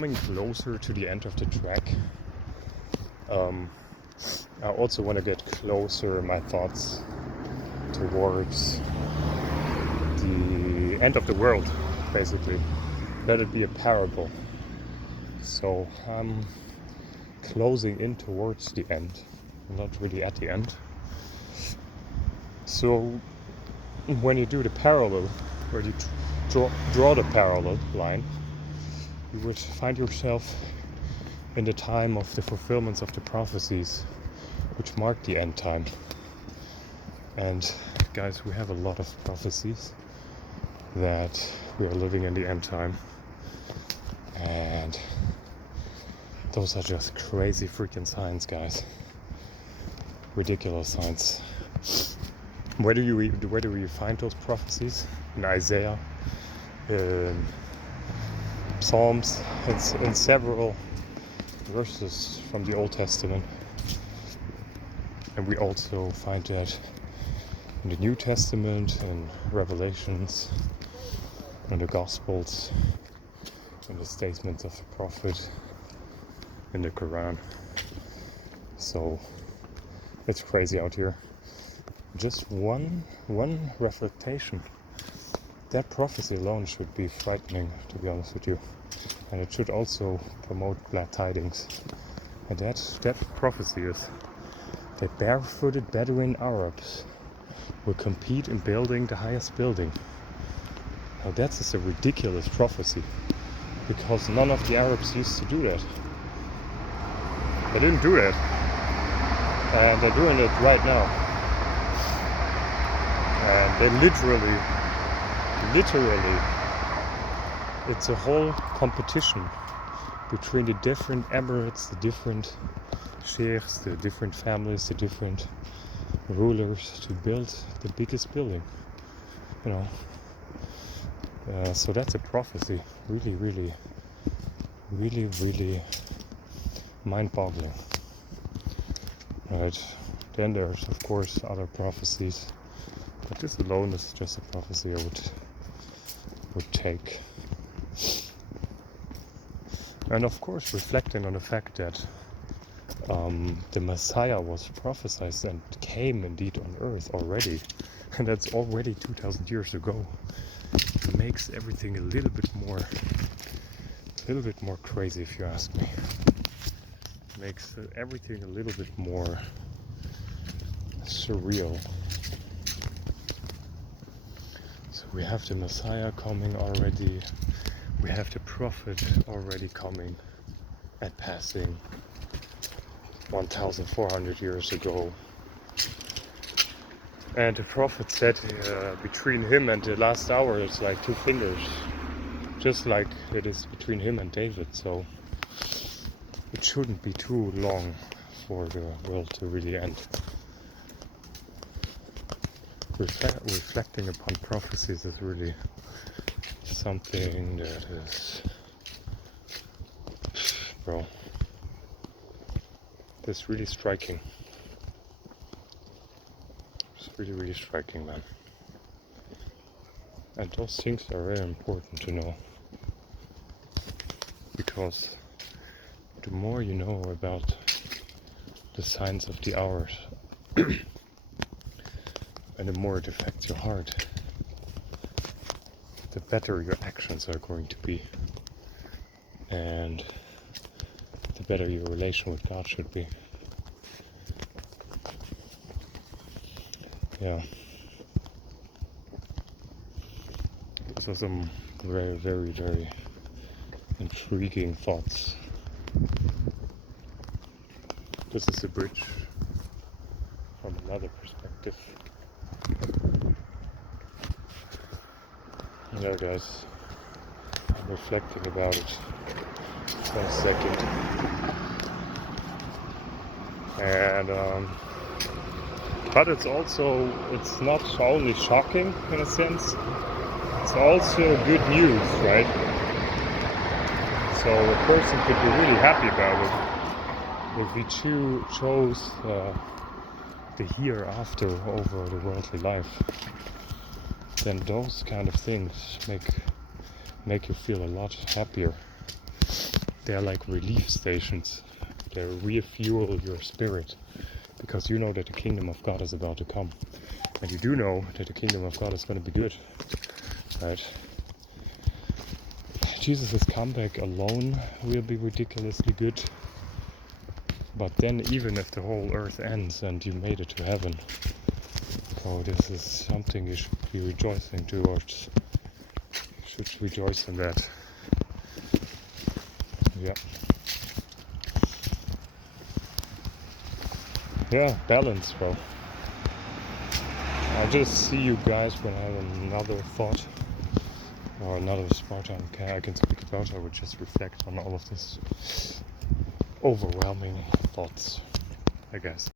coming closer to the end of the track. I also want to get closer in my thoughts towards the end of the world, basically. Let it be a parable. So I'm closing in towards the end, not really at the end. So when you do the parallel, where you draw the parallel line, you would find yourself in the time of the fulfillments of the prophecies, which mark the end time. And guys, we have a lot of prophecies that we are living in the end time, and those are just crazy freaking signs, guys. Ridiculous signs. Where do you find those prophecies? In Isaiah, in Psalms, in several verses from the Old Testament. And we also find that in the New Testament, in Revelations, in the Gospels, in the statements of the Prophet, in the Quran. So it's crazy out here. Just one reflection. That prophecy alone should be frightening, to be honest with you. And it should also promote glad tidings. And that prophecy is that barefooted Bedouin Arabs will compete in building the highest building. Now that's just a ridiculous prophecy, because none of the Arabs used to do that. They didn't do that. And they're doing it right now. And they literally, it's a whole competition between the different emirates, the different sheikhs, the different families, the different rulers to build the biggest building, you know. So that's a prophecy, really mind-boggling. Right, then there's of course other prophecies, but this alone is just a prophecy I would take. And of course reflecting on the fact that the Messiah was prophesied and came indeed on earth already, and that's already 2,000 years ago. It makes everything a little bit more crazy, if you ask me. It makes everything a little bit more surreal. So we have the Messiah coming already, we have the Prophet already coming and passing 1,400 years ago. And the Prophet said between him and the last hour it's like 2 fingers, just like it is between him and David. So it shouldn't be too long for the world to really end. Reflecting upon prophecies is really something that is, bro, that's really striking. It's really striking, man. And those things are very important to know, because the more you know about the signs of the hours and the more it affects your heart, the better your actions are going to be, and the better your relation with God should be. Yeah. Those are some very intriguing thoughts. This is a bridge from another perspective. Yeah, guys, I'm reflecting about it for a second. And but it's not only shocking in a sense, it's also good news, right? So a person could be really happy about it if he chose the hereafter over the worldly life. Then those kind of things make you feel a lot happier. they're like relief stations. They refuel your spirit, because you know that the kingdom of God is about to come, and you do know that the kingdom of God is going to be good, right? Jesus' comeback alone will be ridiculously good, but then even if the whole earth ends and you made it to heaven, oh, this is something you should be rejoicing towards. You should rejoice in that. Yeah. Yeah, balance, bro. I'll just see you guys when I have another thought or another spot I can speak about. I would just reflect on all of this overwhelming thoughts, I guess.